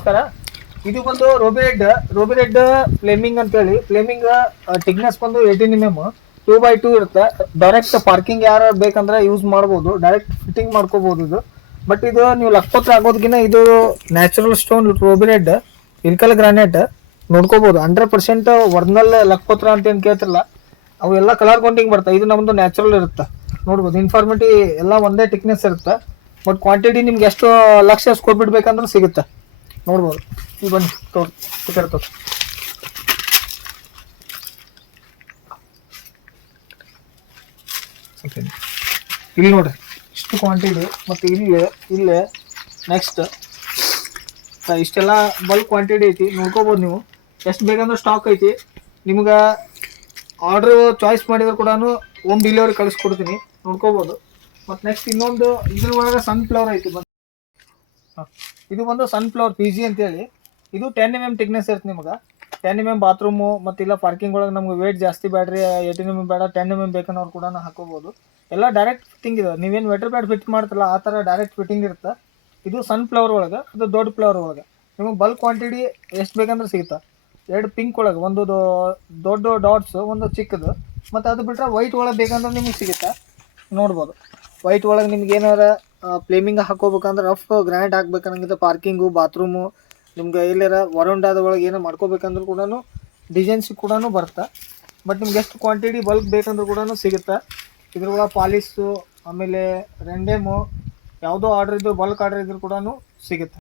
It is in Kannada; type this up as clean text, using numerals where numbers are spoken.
ನಮಸ್ಕಾರ. ಇದು ಬಂದು ರೋಬಿರೆಡ್ ಫ್ಲೇಮಿಂಗ್ ಅಂತೇಳಿ. ಫ್ಲೇಮಿಂಗ್ ಥಿಕ್ನೆಸ್ ಬಂದು 18 mm 2x2 ಇರುತ್ತೆ. ಡೈರೆಕ್ಟ್ ಪಾರ್ಕಿಂಗ್ ಯಾರು ಬೇಕಂದ್ರೆ ಯೂಸ್ ಮಾಡ್ಬೋದು, ಡೈರೆಕ್ಟ್ ಫಿಟ್ಟಿಂಗ್ ಮಾಡ್ಕೋಬಹುದು ಇದು. ಬಟ್ ಇದು ನೀವು ಲಕ್ಷಪತ್ರ ಆಗೋದಕ್ಕಿಂತ ಇದು natural stone ruby red Ilkal granite ನೋಡ್ಕೋಬಹುದು. 100% ಒರಿಜಿನಲ್ ಲಕ್ಷಪತ್ರ ಅಂತ ಏನ್ ಕೇಳ್ತಿರಲ್ಲ, ಅವು ಎಲ್ಲ ಕಲರ್ ಕೌಂಟಿಂಗ್ ಬರ್ತಾವೆ. ಇದು ನಮ್ದು ನ್ಯಾಚುರಲ್ ಇರುತ್ತೆ ನೋಡ್ಬೋದು. ಇನ್ಫಾರ್ಮಿಟಿ ಎಲ್ಲ ಒಂದೇ ಥಿಕ್ನೆಸ್ ಇರುತ್ತೆ. ಬಟ್ ಕ್ವಾಂಟಿಟಿ ನಿಮ್ಗೆ ಎಷ್ಟು ಲಕ್ಷ ಸ್ಕ್ವೇರ್ ಫೀಟ್ ಬೇಕಂದ್ರೆ ಸಿಗುತ್ತೆ ನೋಡ್ಬೋದು. ಈಗ ಬನ್ನಿ ತೋರ್ ಇಲ್ಲಿ ನೋಡ್ರಿ ಇಷ್ಟು ಕ್ವಾಂಟಿಟಿ. ಮತ್ತು ಇಲ್ಲೇ ನೆಕ್ಸ್ಟ್ ಇಷ್ಟೆಲ್ಲ ಬಲ್ಕ್ ಕ್ವಾಂಟಿಟಿ ಐತಿ, ನೋಡ್ಕೋಬೋದು ನೀವು. ಎಷ್ಟು ಬೇಕಂದ್ರೆ ಸ್ಟಾಕ್ ಐತಿ. ನಿಮ್ಗೆ ಆರ್ಡ್ರ್ ಚಾಯ್ಸ್ ಮಾಡಿದ್ರೆ ಕೂಡ ಹೋಮ್ ಡೆಲಿವರಿ ಕಳಿಸ್ಕೊಡ್ತೀನಿ, ನೋಡ್ಕೋಬೋದು. ಮತ್ತು ನೆಕ್ಸ್ಟ್ ಇನ್ನೊಂದು ಇದ್ರ ಒಳಗೆ ಸನ್ಫ್ಲವರ್ ಐತಿ. ಇದು ಬಂದು ಸನ್ಫ್ಲವರ್ PG ಅಂತೇಳಿ. ಇದು 10 mm ಥಿಕ್ನೆಸ್ ಇರುತ್ತೆ. ನಿಮ್ಗೆ 10 mm ಬಾತ್ರೂಮು ಮತ್ತು ಇಲ್ಲ ಪಾರ್ಕಿಂಗ್ ಒಳಗೆ ನಮ್ಗೆ ವೇಟ್ ಜಾಸ್ತಿ ಬೇಡ್ರಿ, 18 mm ಬೇಡ, 10 mm ಬೇಕನ್ನೋರು ಕೂಡ ಹಾಕೋಬೋದು. ಎಲ್ಲ ಡೈರೆಕ್ಟ್ ಫಿಟ್ಟಿಂಗ್ ಇದೆ. ನೀವೇನು ವೆಟರ್ ಪ್ಯಾಡ್ ಫಿಟ್ ಮಾಡ್ತಿಲ್ಲ ಆ ಥರ ಡೈರೆಕ್ಟ್ ಫಿಟ್ಟಿಂಗ್ ಇರುತ್ತೆ. ಇದು ಸನ್ಫ್ಲವರ್ ಒಳಗೆ, ಅದು ದೊಡ್ಡ ಫ್ಲವರ್ ಒಳಗೆ. ನಿಮಗೆ ಬಲ್ಕ್ ಕ್ವಾಂಟಿಟಿ ಎಷ್ಟು ಬೇಕಂದ್ರೆ ಸಿಗುತ್ತೆ. 2 ಪಿಂಕ್ ಒಳಗೆ, ಒಂದು ದೊಡ್ಡ ಡಾಟ್ಸ್, ಒಂದು ಚಿಕ್ಕದು. ಮತ್ತು ಅದು ಬಿಟ್ಟರೆ ವೈಟ್ ಒಳಗೆ ಬೇಕಂದ್ರೆ ನಿಮಗೆ ಸಿಗುತ್ತೆ ನೋಡ್ಬೋದು. ವೈಟ್ ಒಳಗೆ ನಿಮ್ಗೆ ಏನಾರ ಫ್ಲೇಮಿಂಗ್ ಹಾಕೋಬೇಕಂದ್ರೆ ರಫ್ ಗ್ರ್ಯಾಂಡ್ ಹಾಕ್ಬೇಕನ್ನಂಗಿದ್ರೆ ಪಾರ್ಕಿಂಗು ಬಾತ್ರೂಮು ನಿಮ್ಗೆ ಎಲ್ಲಾರ ವರಂಡಾದ ಒಳಗೆ ಏನೋ ಮಾಡ್ಕೋಬೇಕಂದ್ರೂ ಕೂಡ ಡಿಸೈನ್ಸ್ ಕೂಡ ಬರುತ್ತೆ. ಬಟ್ ನಿಮ್ಗೆ ಎಷ್ಟು ಕ್ವಾಂಟಿಟಿ ಬಲ್ಕ್ ಬೇಕಂದ್ರೂ ಕೂಡ ಸಿಗುತ್ತೆ. ಇದ್ರೊಳಗೆ ಪಾಲಿಸು ಆಮೇಲೆ ರೆಂಡೇಮು ಯಾವುದೋ ಆರ್ಡ್ರ್ ಇದ್ದು ಬಲ್ಕ್ ಆರ್ಡ್ರ್ ಇದ್ರೂ ಕೂಡ ಸಿಗುತ್ತೆ.